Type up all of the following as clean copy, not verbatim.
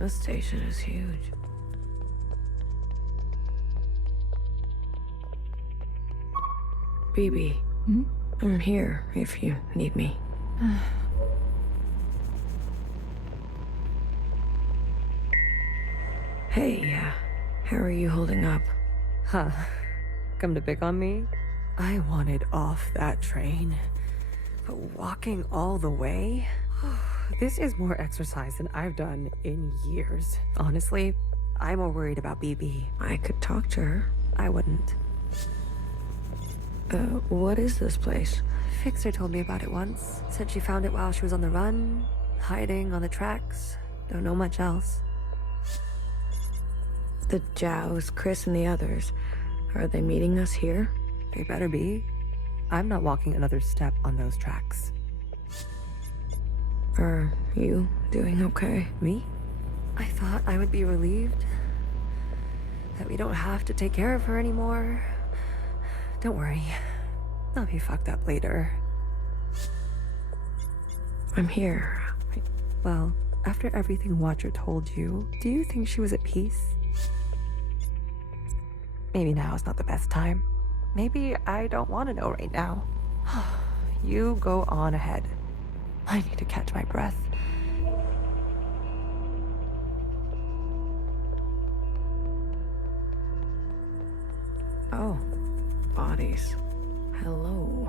This station is huge. BB, I'm here if you need me. Hey, how are you holding up? Huh. Come to pick on me? I wanted off that train. But walking all the way? This is more exercise than I've done in years. Honestly, I'm more worried about BB. I could talk to her. I wouldn't. What is this place? Fixer told me about it once. Said she found it while she was on the run, hiding on the tracks. Don't know much else. The Jows, Chris, and the others. Are they meeting us here? They better be. I'm not walking another step on those tracks. Are you doing okay? Me? I thought I would be relieved. That we don't have to take care of her anymore. Don't worry. I'll be fucked up later. I'm here. Well, after everything Watcher told you, do you think she was at peace? Maybe now is not the best time. Maybe I don't want to know right now. You go on ahead. I need to catch my breath. Oh, bodies. Hello.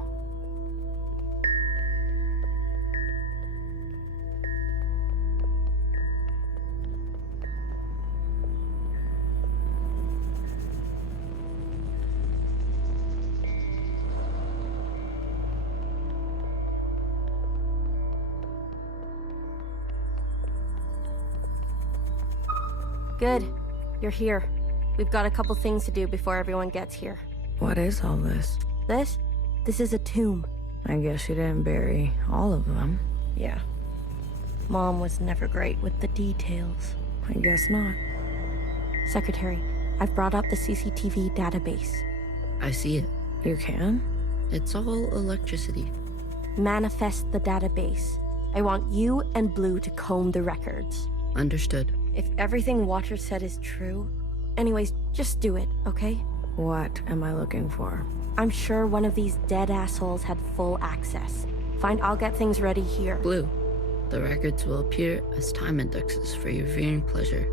Good. You're here. We've got a couple things to do before everyone gets here. What is all this? This is a tomb. I guess you didn't bury all of them. Yeah. Mom was never great with the details. I guess not. Secretary, I've brought up the CCTV database. I see it. You can? It's all electricity. Manifest the database. I want you and Blue to comb the records. Understood. If everything Watcher said is true... Anyways, just do it, okay? What am I looking for? I'm sure one of these dead assholes had full access. Fine, I'll get things ready here. Blue, the records will appear as time indexes for your viewing pleasure.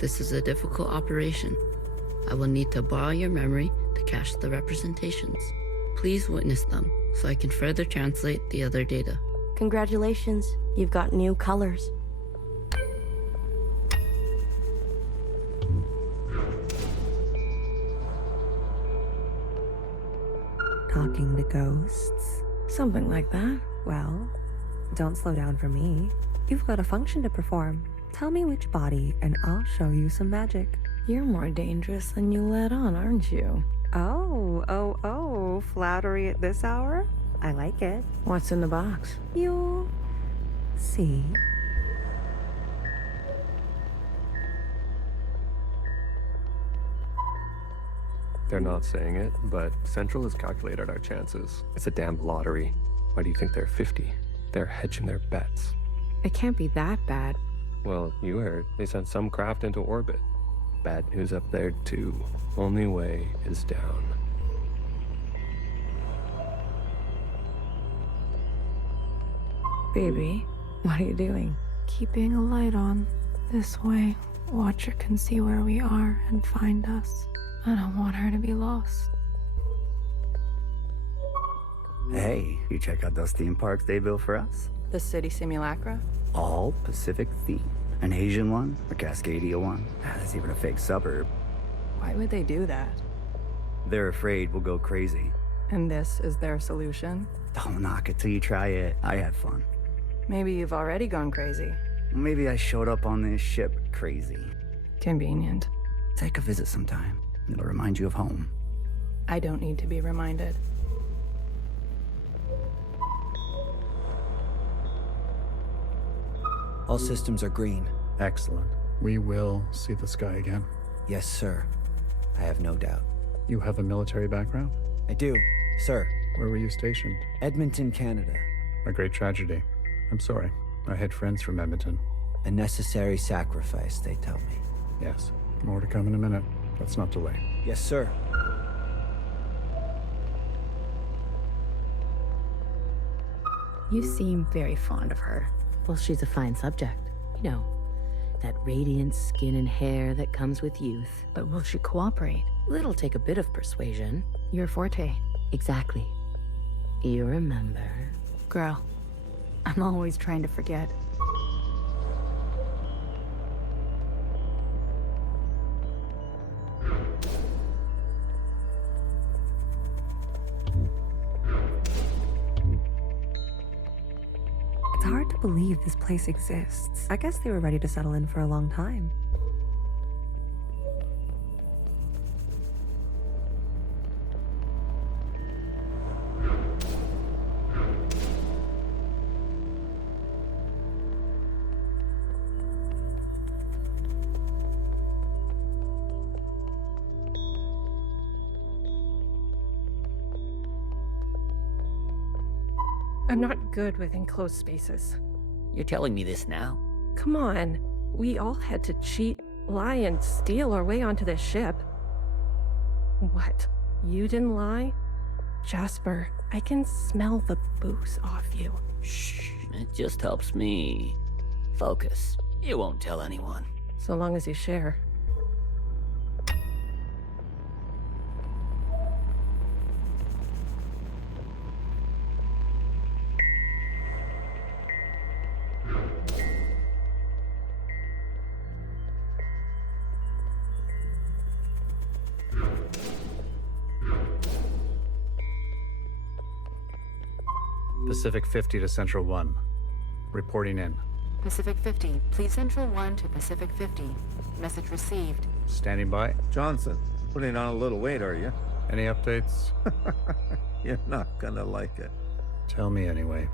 This is a difficult operation. I will need to borrow your memory to cache the representations. Please witness them so I can further translate the other data. Congratulations, you've got new colors. Talking to ghosts? Something like that. Well, don't slow down for me. You've got a function to perform. Tell me which body, and I'll show you some magic. You're more dangerous than you let on, aren't you? Oh, flattery at this hour? I like it. What's in the box? You'll see. They're not saying it, but Central has calculated our chances. It's a damn lottery. Why do you think they're 50? They're hedging their bets. It can't be that bad. Well, you heard. They sent some craft into orbit. Bad news up there, too. Only way is down. Baby, what are you doing? Keeping a light on. This way, Watcher can see where we are and find us. I don't want her to be lost. Hey, you check out those theme parks they built for us? The city simulacra? All Pacific theme. An Asian one, a Cascadia one. There's even a fake suburb. Why would they do that? They're afraid we'll go crazy. And this is their solution? Don't knock it till you try it. I had fun. Maybe you've already gone crazy. Maybe I showed up on this ship crazy. Convenient. Take a visit sometime. It'll remind you of home. I don't need to be reminded. All systems are green. Excellent. We will see the sky again. Yes, sir. I have no doubt. You have a military background? I do, sir. Where were you stationed? Edmonton, Canada. A great tragedy. I'm sorry. I had friends from Edmonton. A necessary sacrifice, they tell me. Yes. More to come in a minute. Let's not delay. Yes, sir. You seem very fond of her. Well, she's a fine subject. You know, that radiant skin and hair that comes with youth. But will she cooperate? It'll take a bit of persuasion. Your forte. Exactly. You remember. Girl, I'm always trying to forget. It's hard to believe this place exists. I guess they were ready to settle in for a long time. I'm not good with enclosed spaces. You're telling me this now? Come on. We all had to cheat, lie, and steal our way onto this ship. What? You didn't lie? Jasper, I can smell the booze off you. Shh, it just helps me focus. You won't tell anyone. So long as you share. Pacific 50 to Central 1. Reporting in. Pacific 50. Please Central 1 to Pacific 50. Message received. Standing by. Johnson, putting on a little weight, are you? Any updates? You're not gonna like it. Tell me anyway.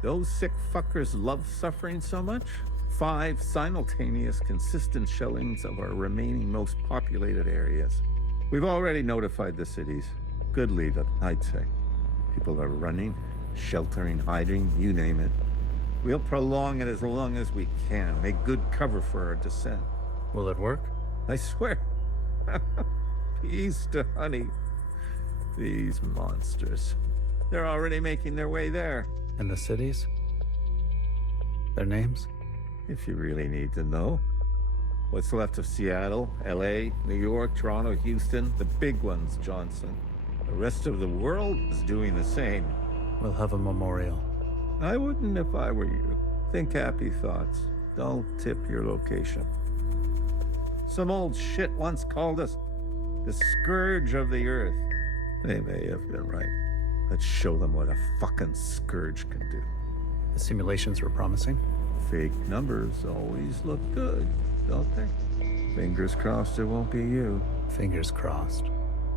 Those sick fuckers love suffering so much? 5 simultaneous consistent shellings of our remaining most populated areas. We've already notified the cities. Good lead, I'd say. People are running, sheltering, hiding, you name it. We'll prolong it as long as we can, make good cover for our descent. Will it work? I swear. Peace to honey. These monsters. They're already making their way there. And the cities? Their names? If you really need to know. What's left of Seattle, LA, New York, Toronto, Houston, the big ones, Johnson. The rest of the world is doing the same. We'll have a memorial. I wouldn't if I were you. Think happy thoughts. Don't tip your location. Some old shit once called us the scourge of the earth. They may have been right. Let's show them what a fucking scourge can do. The simulations were promising. Fake numbers always look good, don't they? Fingers crossed it won't be you. Fingers crossed.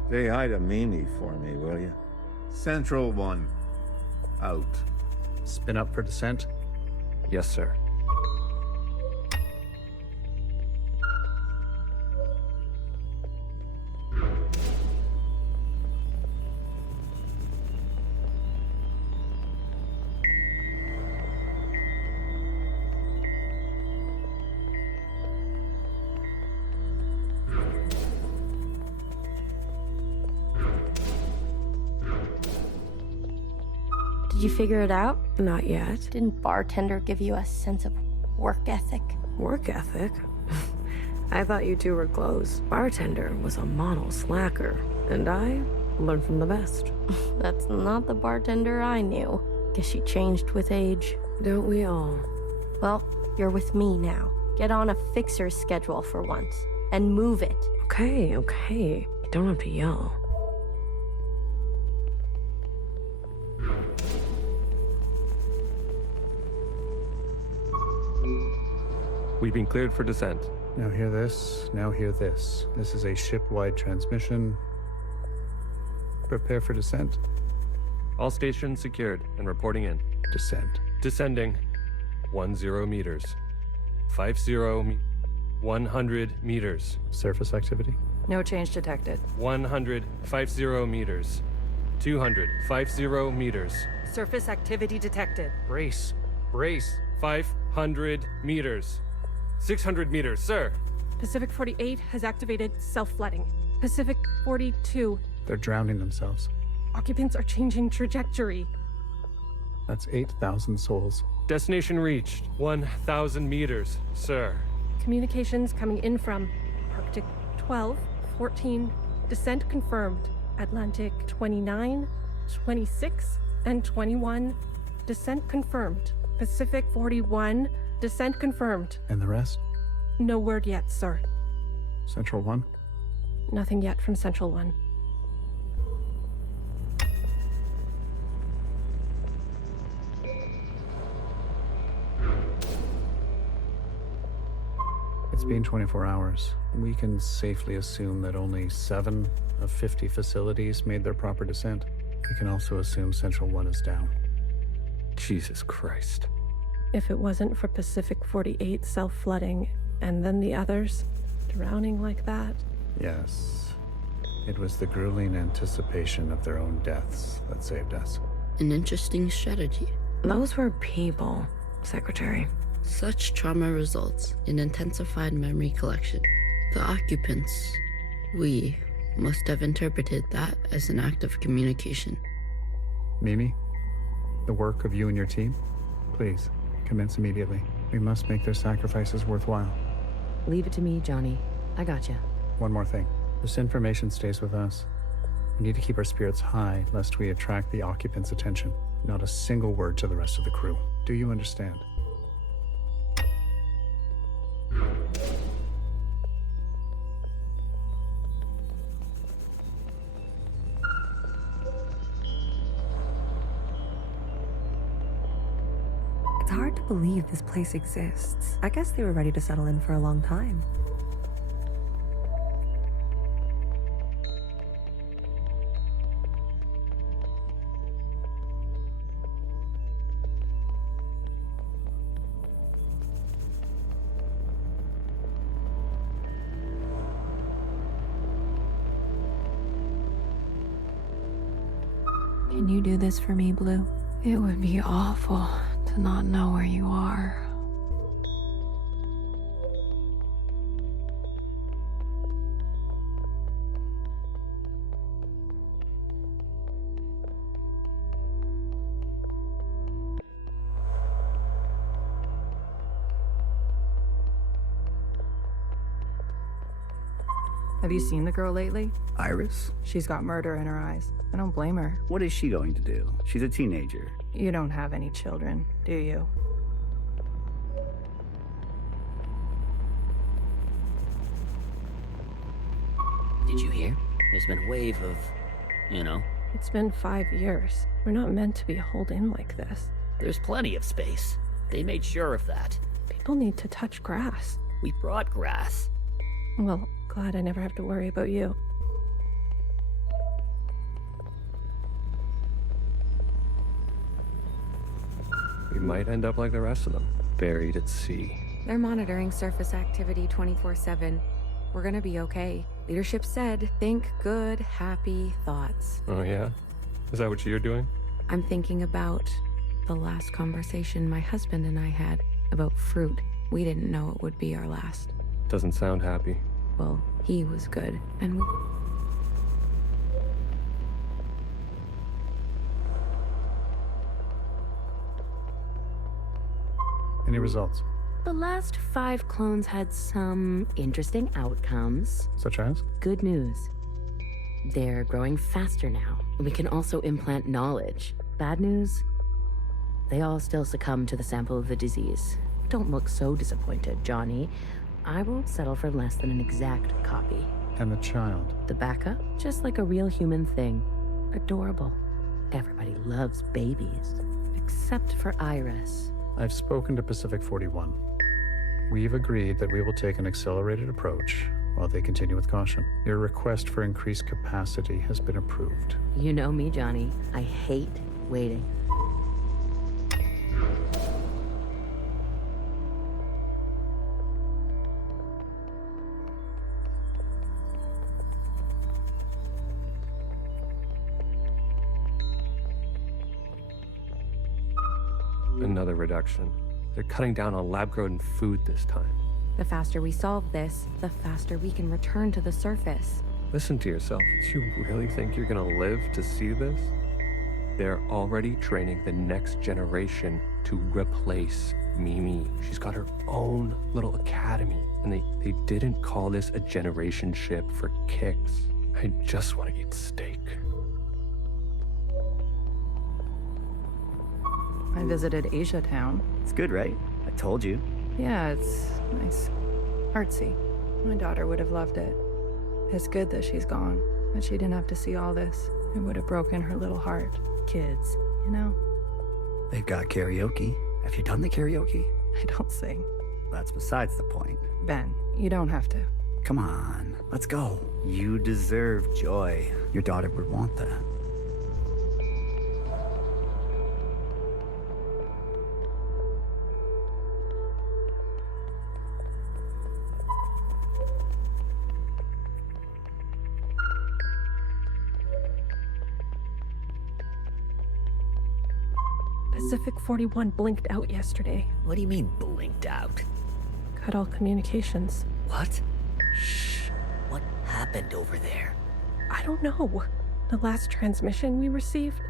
Say hi to Mimi for me, will you? Central 1. Out. Spin up for descent? Yes, sir. Did you figure it out? Not yet. Didn't bartender give you a sense of work ethic? Work ethic? I thought you two were close. Bartender was a model slacker, and I learned from the best. That's not the bartender I knew. Guess she changed with age. Don't we all? Well, you're with me now. Get on a fixer's schedule for once, and move it. Okay. You don't have to yell. We've been cleared for descent. Now hear this, now hear this. This is a ship-wide transmission. Prepare for descent. All stations secured and reporting in. Descent. Descending. 10 meters. 100 meters. Surface activity? No change detected. 50 meters. 50 meters. Surface activity detected. Brace. 500 meters. 600 meters, sir. Pacific 48 has activated self-flooding. Pacific 42. They're drowning themselves. Occupants are changing trajectory. That's 8,000 souls. Destination reached. 1,000 meters, sir. Communications coming in from Arctic 12, 14. Descent confirmed. Atlantic 29, 26, and 21. Descent confirmed. Pacific 41. Descent confirmed. And the rest? No word yet, sir. Central 1? Nothing yet from Central 1. It's been 24 hours. We can safely assume that only 7 of 50 facilities made their proper descent. We can also assume Central 1 is down. Jesus Christ. If it wasn't for Pacific 48 self-flooding, and then the others drowning like that. Yes. It was the grueling anticipation of their own deaths that saved us. An interesting strategy. Those were people, Secretary. Such trauma results in intensified memory collection. The occupants, we, must have interpreted that as an act of communication. Mimi, the work of you and your team, please, commence immediately. We must make their sacrifices worthwhile. Leave it to me, Johnny. I gotcha. One more thing. This information stays with us. We need to keep our spirits high, lest we attract the occupants' attention. Not a single word to the rest of the crew. Do you understand? It's hard to believe this place exists. I guess they were ready to settle in for a long time. Can you do this for me, Blue? It would be awful to not know where you are. Have you seen the girl lately? Iris? She's got murder in her eyes. I don't blame her. What is she going to do? She's a teenager. You don't have any children, do you? Did you hear? There's been a wave of, you know. It's been 5 years. We're not meant to be holed in like this. There's plenty of space. They made sure of that. People need to touch grass. We brought grass. Well, glad I never have to worry about you. We might end up like the rest of them, buried at sea. They're monitoring surface activity 24/7. We're gonna be okay. Leadership said, think good, happy thoughts. Oh yeah? Is that what you're doing? I'm thinking about the last conversation my husband and I had about fruit. We didn't know it would be our last. Doesn't sound happy. Well, he was good, and we... Any results? The last 5 clones had some interesting outcomes. Such as? Good news. They're growing faster now. We can also implant knowledge. Bad news? They all still succumb to the sample of the disease. Don't look so disappointed, Johnny. I won't settle for less than an exact copy. And the child? The backup? Just like a real human thing. Adorable. Everybody loves babies. Except for Iris. I've spoken to Pacific 41. We've agreed that we will take an accelerated approach while they continue with caution. Your request for increased capacity has been approved. You know me, Johnny. I hate waiting. Another reduction. They're cutting down on lab-grown food this time. The faster we solve this, the faster we can return to the surface. Listen to yourself. Do you really think you're gonna live to see this? They're already training the next generation to replace Mimi. She's got her own little academy. And they didn't call this a generation ship for kicks. I just want to eat steak. I visited Asia Town. It's good, right? I told you. Yeah, it's nice. Artsy. My daughter would have loved it. It's good that she's gone, that she didn't have to see all this. It would have broken her little heart. Kids, you know? They've got karaoke. Have you done the karaoke? I don't sing. That's besides the point. Ben, you don't have to. Come on, let's go. You deserve joy. Your daughter would want that. Pacific 41 blinked out yesterday. What do you mean, blinked out? Cut all communications. What? Shh. What happened over there? I don't know. The last transmission we received?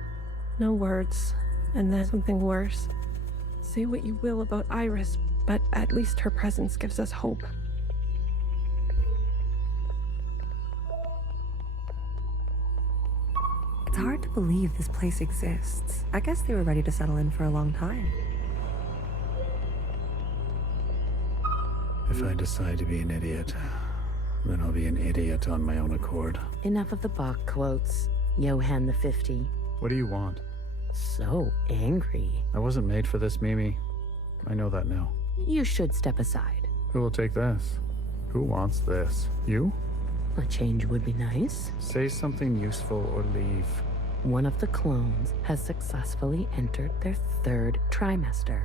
No words. And then something worse. Say what you will about Iris, but at least her presence gives us hope. It's hard to believe this place exists. I guess they were ready to settle in for a long time. If I decide to be an idiot, then I'll be an idiot on my own accord. Enough of the Bach quotes, Johann the 50. What do you want? So angry. I wasn't made for this, Mimi. I know that now. You should step aside. Who will take this? Who wants this? You? A change would be nice. Say something useful or leave. One of the clones has successfully entered their 3rd trimester.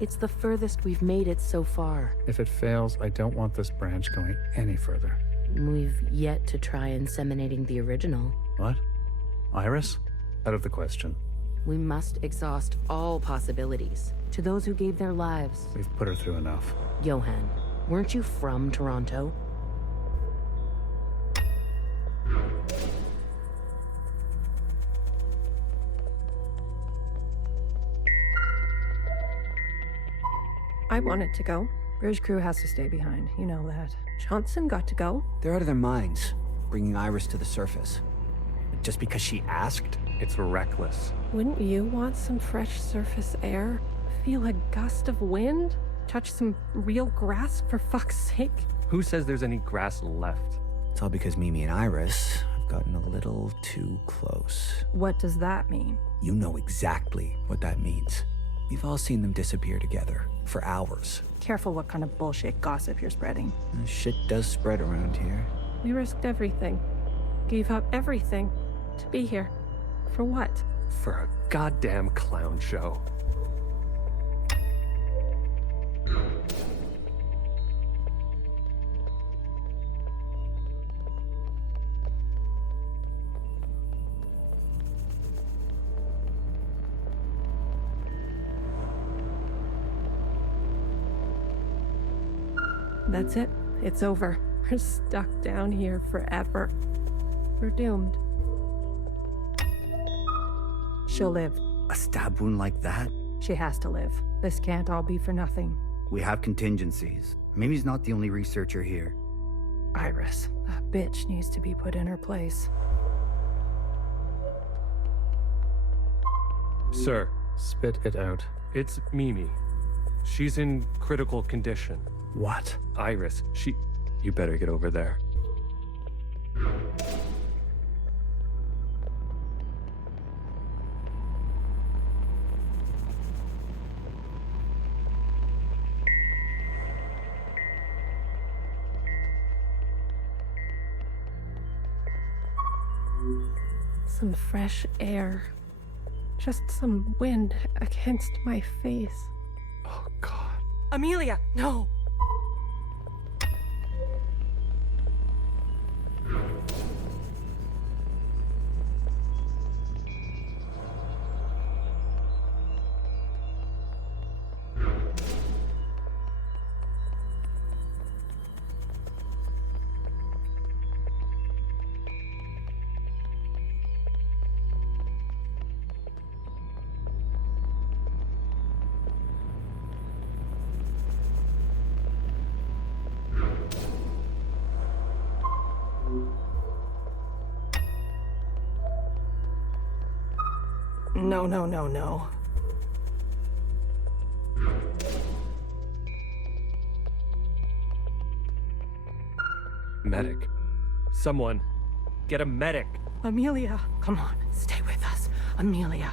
It's the furthest we've made it so far. If it fails, I don't want this branch going any further. We've yet to try inseminating the original. What? Iris? Out of the question. We must exhaust all possibilities. To those who gave their lives. We've put her through enough. Johann, weren't you from Toronto? I wanted to go. Bridge crew has to stay behind. You know that. Johnson got to go. They're out of their minds, bringing Iris to the surface. Just because she asked? It's reckless. Wouldn't you want some fresh surface air? Feel a gust of wind? Touch some real grass, for fuck's sake? Who says there's any grass left? It's all because Mimi and Iris have gotten a little too close. What does that mean? You know exactly what that means. We've all seen them disappear together for hours. Careful what kind of bullshit gossip you're spreading. Shit does spread around here. We risked everything. Gave up everything. To be here. For what? For a goddamn clown show. That's it. It's over. We're stuck down here forever. We're doomed. She'll live. A stab wound like that? She has to live. This can't all be for nothing. We have contingencies. Mimi's not the only researcher here. Iris, that bitch needs to be put in her place. Sir. Spit it out. It's Mimi. She's in critical condition. What? Iris, You better get over there. Some fresh air. Just some wind against my face. Oh, God. Amelia, no! No, no, no, no. Medic. Someone. Get a medic. Amelia, come on, stay with us. Amelia.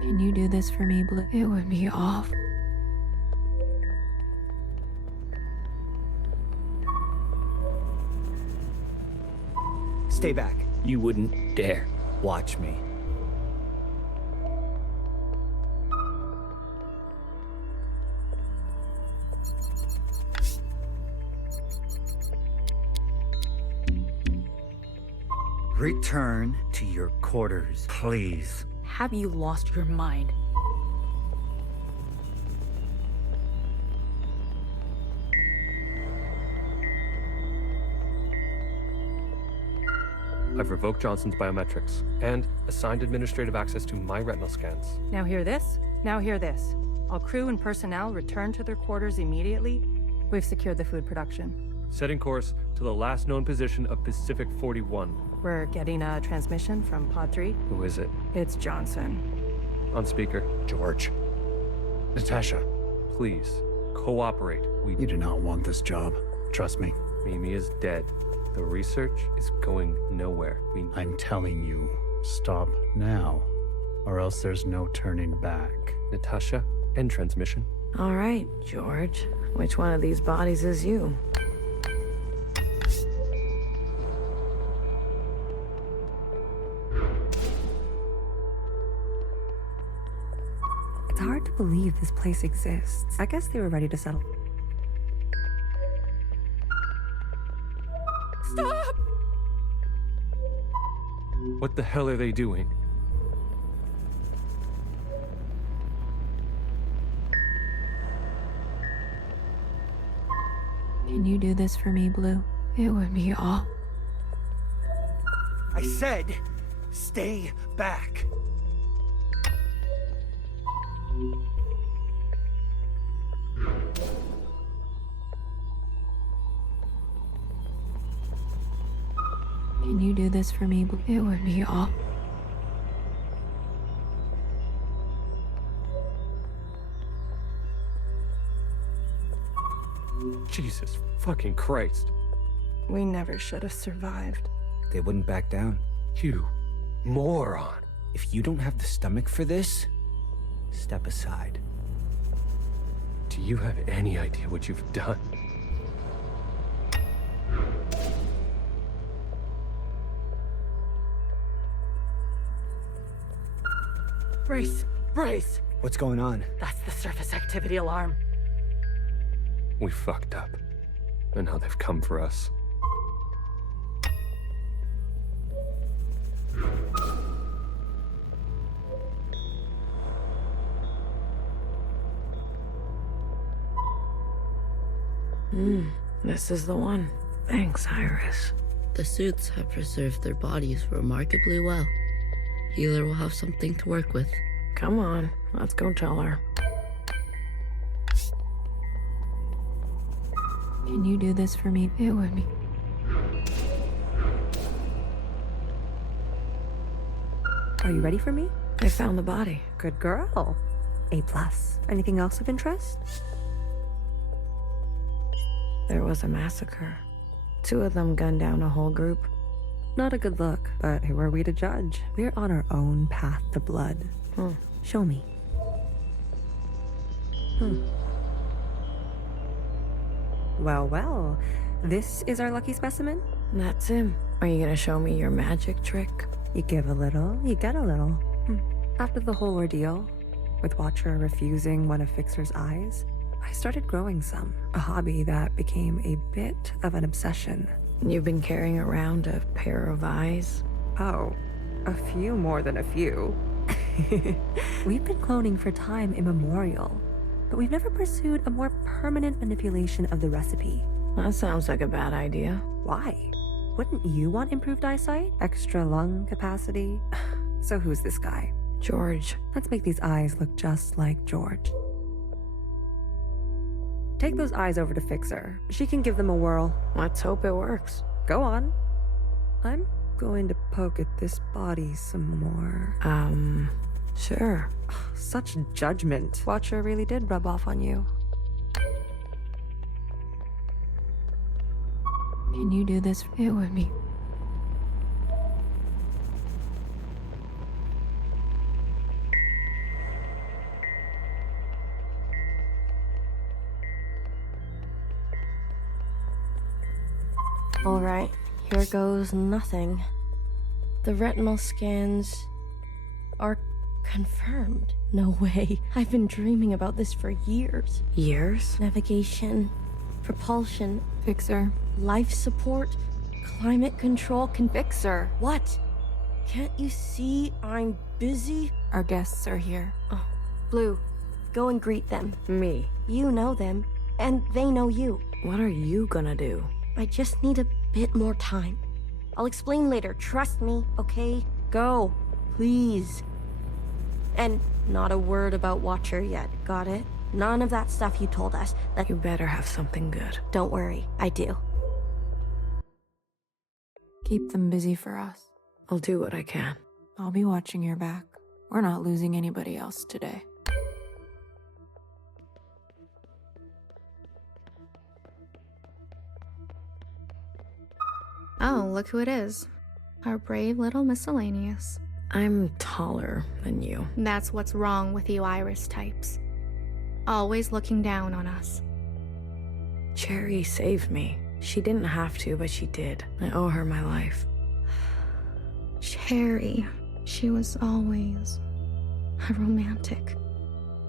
Can you do this for me, Blue? It would be awful. Stay back. You wouldn't dare. Watch me. Return to your quarters, please. Have you lost your mind? I've revoked Johnson's biometrics and assigned administrative access to my retinal scans. Now hear this? Now hear this. All crew and personnel return to their quarters immediately. We've secured the food production. Setting course to the last known position of Pacific 41. We're getting a transmission from Pod 3. Who is it? It's Johnson. On speaker. George. Natasha. Please, cooperate. You do not want this job. Trust me. Mimi is dead. The research is going nowhere. I'm telling you, stop now, or else there's no turning back. Natasha, end transmission. All right, George. Which one of these bodies is you? It's hard to believe this place exists. I guess they were ready to settle. Stop! What the hell are they doing? Can you do this for me, Blue? It would be awful. I said, stay back. Can you do this for me, Blue? It would be awful. Jesus fucking Christ. We never should have survived. They wouldn't back down. You moron. If you don't have the stomach for this, step aside. Do you have any idea what you've done? Brace! Brace! What's going on? That's the surface activity alarm. We fucked up. And now they've come for us. This is the one. Thanks, Iris. The suits have preserved their bodies remarkably well. Healer will have something to work with. Come on, let's go tell her. Can you do this for me? It would be... Are you ready for me? They found the body. Good girl. A+. Anything else of interest? There was a massacre. 2 of them gunned down a whole group. Not a good look, but who are we to judge? We're on our own path to blood. Show me. Well, well. This is our lucky specimen? That's him. Are you gonna show me your magic trick? You give a little, you get a little. After the whole ordeal, with Watcher refusing one of Fixer's eyes, I started growing some. A hobby that became a bit of an obsession. You've been carrying around a pair of eyes? Oh, a few more than a few. We've been cloning for time immemorial, but we've never pursued a more permanent manipulation of the recipe. That sounds like a bad idea. Why? Wouldn't you want improved eyesight? Extra lung capacity? So who's this guy? George. Let's make these eyes look just like George. Take those eyes over to Fixer. She can give them a whirl. Let's hope it works. Go on. I'm going to poke at this body some more. Sure. Such judgment. Watcher really did rub off on you. Can you do this? It would be. All right, here goes nothing. The retinal scans are confirmed. No way. I've been dreaming about this for years. Years? Navigation, propulsion, Fixer. life support, climate control, Fixer. What? Can't you see I'm busy? Our guests are here. Oh, Blue, go and greet them. Me. You know them, and they know you. What are you gonna do? I just need a bit more time. I'll explain later, trust me, okay? Go, please. And not a word about Watcher yet, got it? None of that stuff you told us. You better have something good. Don't worry, I do. Keep them busy for us. I'll do what I can. I'll be watching your back. We're not losing anybody else today. Oh, look who it is. Our brave little miscellaneous. I'm taller than you. That's what's wrong with you Iris types. Always looking down on us. Cherry saved me. She didn't have to, but she did. I owe her my life. Cherry. She was always a romantic.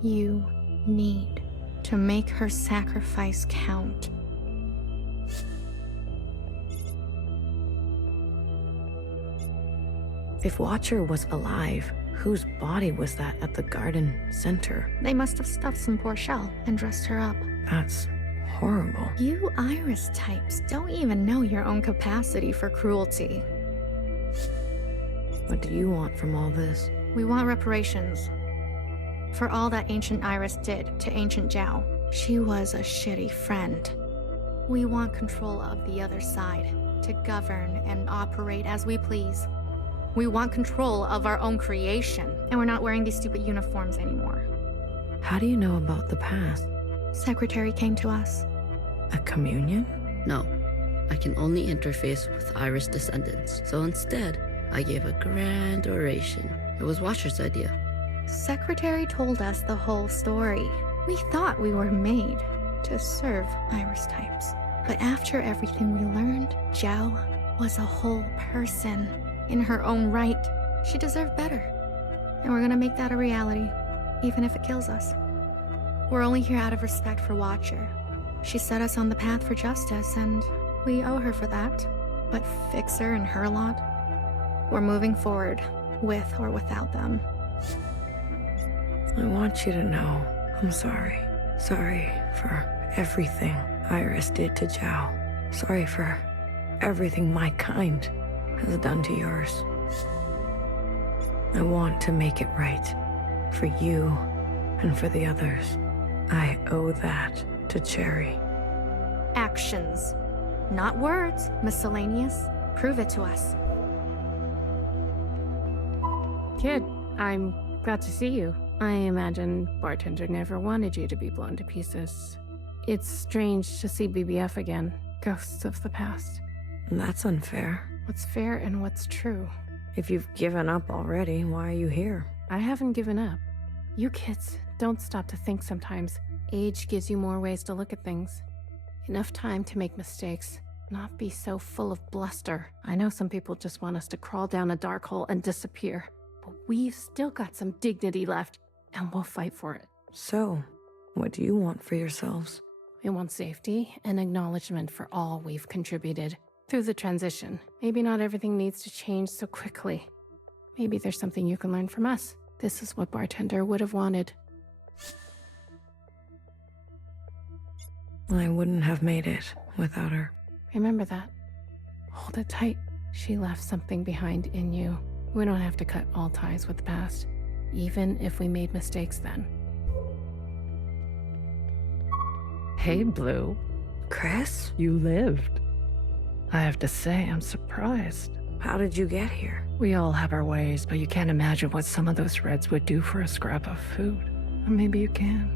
You need to make her sacrifice count. If Watcher was alive, whose body was that at the garden center? They must have stuffed some poor shell and dressed her up. That's horrible. You Iris types don't even know your own capacity for cruelty. What do you want from all this? We want reparations. For all that ancient Iris did to ancient Zhao. She was a shitty friend. We want control of the other side, to govern and operate as we please. We want control of our own creation, and we're not wearing these stupid uniforms anymore. How do you know about the past? Secretary came to us. A communion? No, I can only interface with Iris descendants, so instead, I gave a grand oration. It was Watcher's idea. Secretary told us the whole story. We thought we were made to serve Iris types. But after everything we learned, Zhao was a whole person. In her own right, she deserved better. And we're gonna make that a reality, even if it kills us. We're only here out of respect for Watcher. She set us on the path for justice, and we owe her for that. But Fixer and her lot, we're moving forward, with or without them. I want you to know I'm sorry. Sorry for everything Iris did to Zhao. Sorry for everything my kind has done to yours. I want to make it right. For you and for the others. I owe that to Cherry. Actions. Not words, miscellaneous. Prove it to us. Kid, I'm glad to see you. I imagine Bartender never wanted you to be blown to pieces. It's strange to see BBF again. Ghosts of the past. That's unfair. What's fair and what's true? If you've given up already, why are you here? I haven't given up. You kids don't stop to think sometimes. Age gives you more ways to look at things. Enough time to make mistakes, not be so full of bluster. I know some people just want us to crawl down a dark hole and disappear, but we've still got some dignity left, and we'll fight for it. So, what do you want for yourselves? We want safety and acknowledgement for all we've contributed. Through the transition, maybe not everything needs to change so quickly. Maybe there's something you can learn from us. This is what Bartender would have wanted. I wouldn't have made it without her. Remember that. Hold it tight. She left something behind in you. We don't have to cut all ties with the past. even if we made mistakes then. Hey, Blue. Chris? You lived. I have to say, I'm surprised. How did you get here? We all have our ways, but you can't imagine what some of those Reds would do for a scrap of food. Or maybe you can.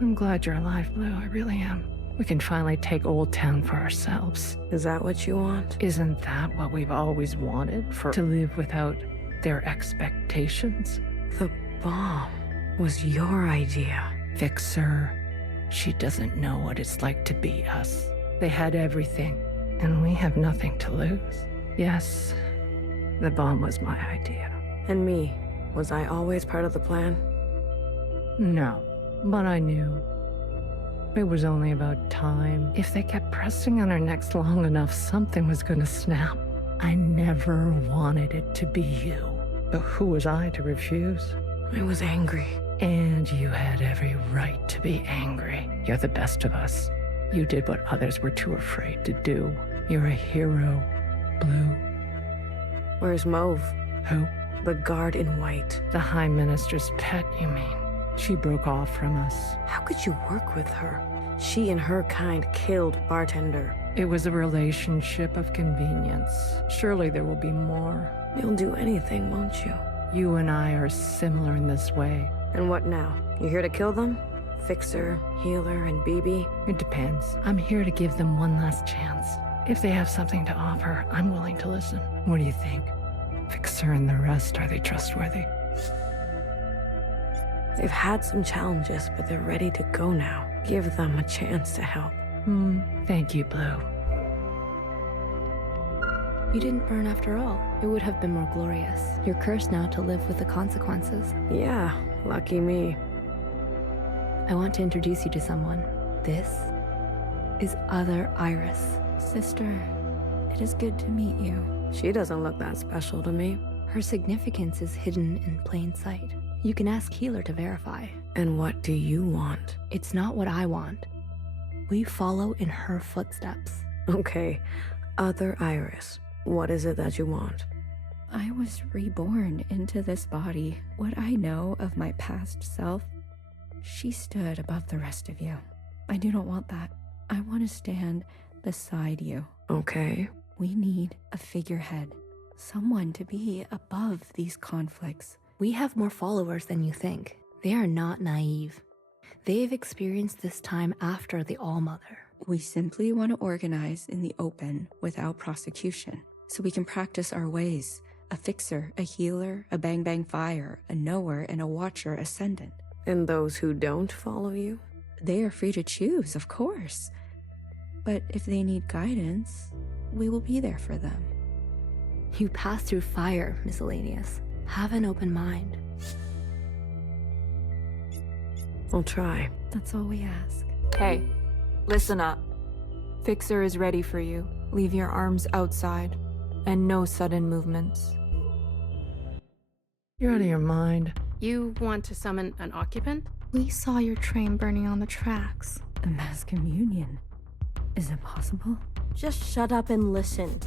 I'm glad you're alive, Blue. I really am. We can finally take Old Town for ourselves. Is that what you want? Isn't that what we've always wanted? To live without their expectations? The bomb was your idea. Fixer. She doesn't know what it's like to be us. They had everything, and we have nothing to lose. Yes, the bomb was my idea. And me? Was I always part of the plan? No, but I knew. It was only about time. If they kept pressing on our necks long enough, something was gonna snap. I never wanted it to be you. But who was I to refuse? I was angry. And you had every right to be angry. You're the best of us. You did what others were too afraid to do. You're a hero, Blue. Where's Mauve? Who? The guard in white. The High Minister's pet, you mean? She broke off from us. How could you work with her? She and her kind killed Bartender. It was a relationship of convenience. Surely there will be more. You'll do anything, won't you? You and I are similar in this way. And what now? You here to kill them? Fixer, Healer, and BB? It depends. I'm here to give them one last chance. If they have something to offer, I'm willing to listen. What do you think? Fixer and the rest, are they trustworthy? They've had some challenges, but they're ready to go now. Give them a chance to help. Thank you, Blue. You didn't burn after all. It would have been more glorious. You're cursed now to live with the consequences. Yeah, lucky me. I want to introduce you to someone. This is Other Iris. Sister, it is good to meet you. She doesn't look that special to me. Her significance is hidden in plain sight. You can ask Healer to verify. And what do you want? It's not what I want. We follow in her footsteps. Okay, Other Iris. What is it that you want? I was reborn into this body. What I know of my past self, she stood above the rest of you. I do not want that. I want to stand beside you. Okay. We need a figurehead. Someone to be above these conflicts. We have more followers than you think. They are not naive. They've experienced this time after the All-Mother. We simply want to organize in the open without prosecution, so we can practice our ways. A fixer, a healer, a bang-bang fire, a knower, and a watcher ascendant. And those who don't follow you? They are free to choose, of course. But if they need guidance, we will be there for them. You pass through fire, Miscellaneous. Have an open mind. I'll try. That's all we ask. Hey, listen up. Fixer is ready for you. Leave your arms outside. And no sudden movements. You're out of your mind. You want to summon an occupant? We saw your train burning on the tracks. A mass communion. Is it possible? Just shut up and listen.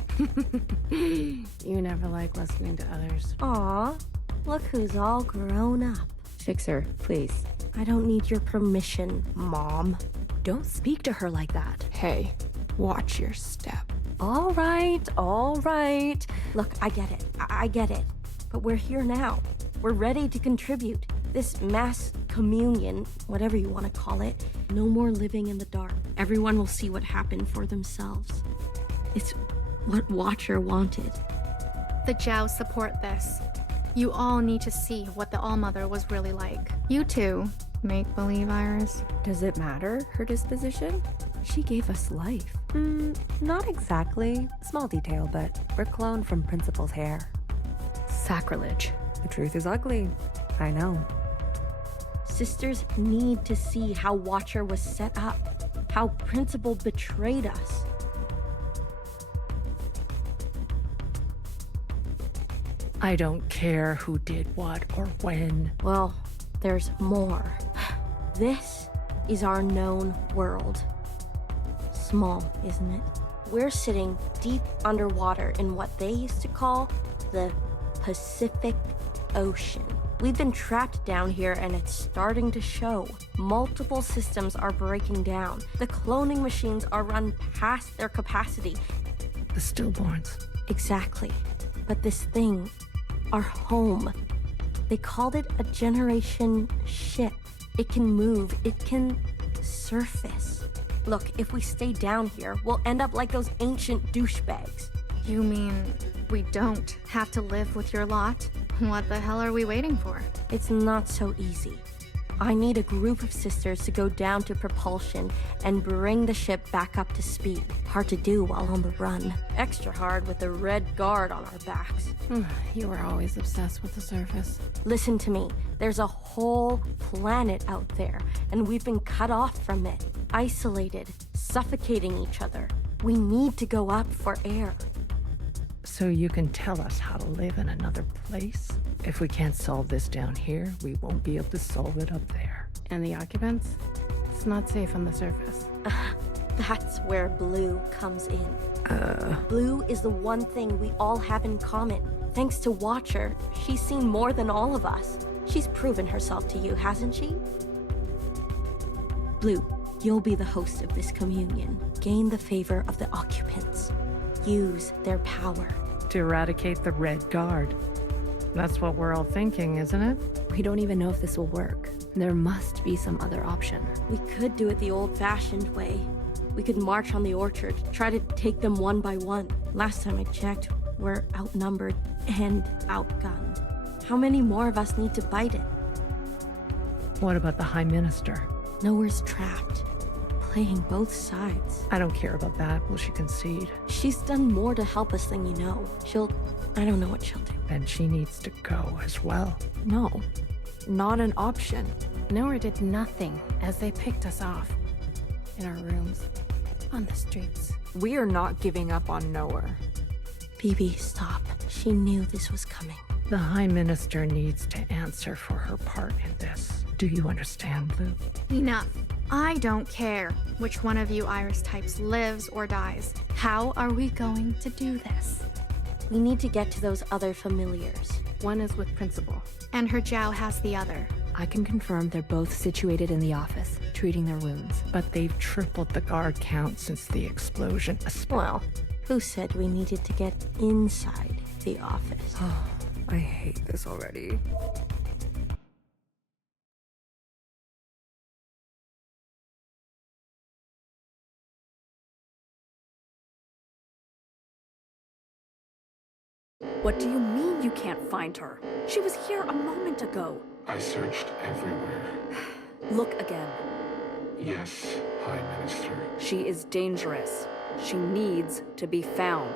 You never like listening to others. Aw, look who's all grown up. Fixer, please. I don't need your permission, Mom. Don't speak to her like that. Hey, watch your step. All right. Look, I get it. I get it. But we're here now. We're ready to contribute. This mass communion, whatever you want to call it, no more living in the dark. Everyone will see what happened for themselves. It's what Watcher wanted. The Jows support this. You all need to see what the All-Mother was really like. You too, make-believe Iris. Does it matter, her disposition? She gave us life. Not exactly. Small detail, but we're cloned from Principal's hair. Sacrilege. The truth is ugly. I know. Sisters need to see how Watcher was set up, how Principal betrayed us. I don't care who did what or when. Well, there's more. This is our known world. Small, isn't it? We're sitting deep underwater in what they used to call the Pacific Ocean. We've been trapped down here and it's starting to show. Multiple systems are breaking down. The cloning machines are run past their capacity. The stillborns. Exactly. But this thing, our home, they called it a generation ship. It can move, it can surface. Look, if we stay down here, we'll end up like those ancient douchebags. You mean we don't have to live with your lot? What the hell are we waiting for? It's not so easy. I need a group of sisters to go down to propulsion and bring the ship back up to speed. Hard to do while on the run. Extra hard with the red guard on our backs. You were always obsessed with the surface. Listen to me. There's a whole planet out there, and we've been cut off from it. Isolated, suffocating each other. We need to go up for air. So you can tell us how to live in another place? If we can't solve this down here, we won't be able to solve it up there. And the occupants? It's not safe on the surface. That's where Blue comes in. Blue is the one thing we all have in common. Thanks to Watcher, she's seen more than all of us. She's proven herself to you, hasn't she? Blue, you'll be the host of this communion. Gain the favor of the occupants. Use their power. To eradicate the Red Guard. That's what we're all thinking, isn't it? We don't even know if this will work. There must be some other option. We could do it the old-fashioned way. We could march on the orchard, try to take them one by one. Last time I checked, we're outnumbered and outgunned. How many more of us need to bite it? What about the High Minister? Nowhere's trapped. Playing both sides. I don't care about that. Will she concede? She's done more to help us than you know. I don't know what she'll do. Then she needs to go as well. No, not an option. Nowhere did nothing as they picked us off. In our rooms. On the streets. We are not giving up on Nowhere. Bibi, stop. She knew this was coming. The High Minister needs to answer for her part in this. Do you understand, Blue? Enough. I don't care which one of you Iris types lives or dies. How are we going to do this? We need to get to those other familiars. One is with Principal. And her Zhao has the other. I can confirm they're both situated in the office, treating their wounds. But they've tripled the guard count since the explosion. Well, who said we needed to get inside the office? Oh, I hate this already. What do you mean you can't find her? She was here a moment ago. I searched everywhere. Look again. Yes, High Minister. She is dangerous. She needs to be found.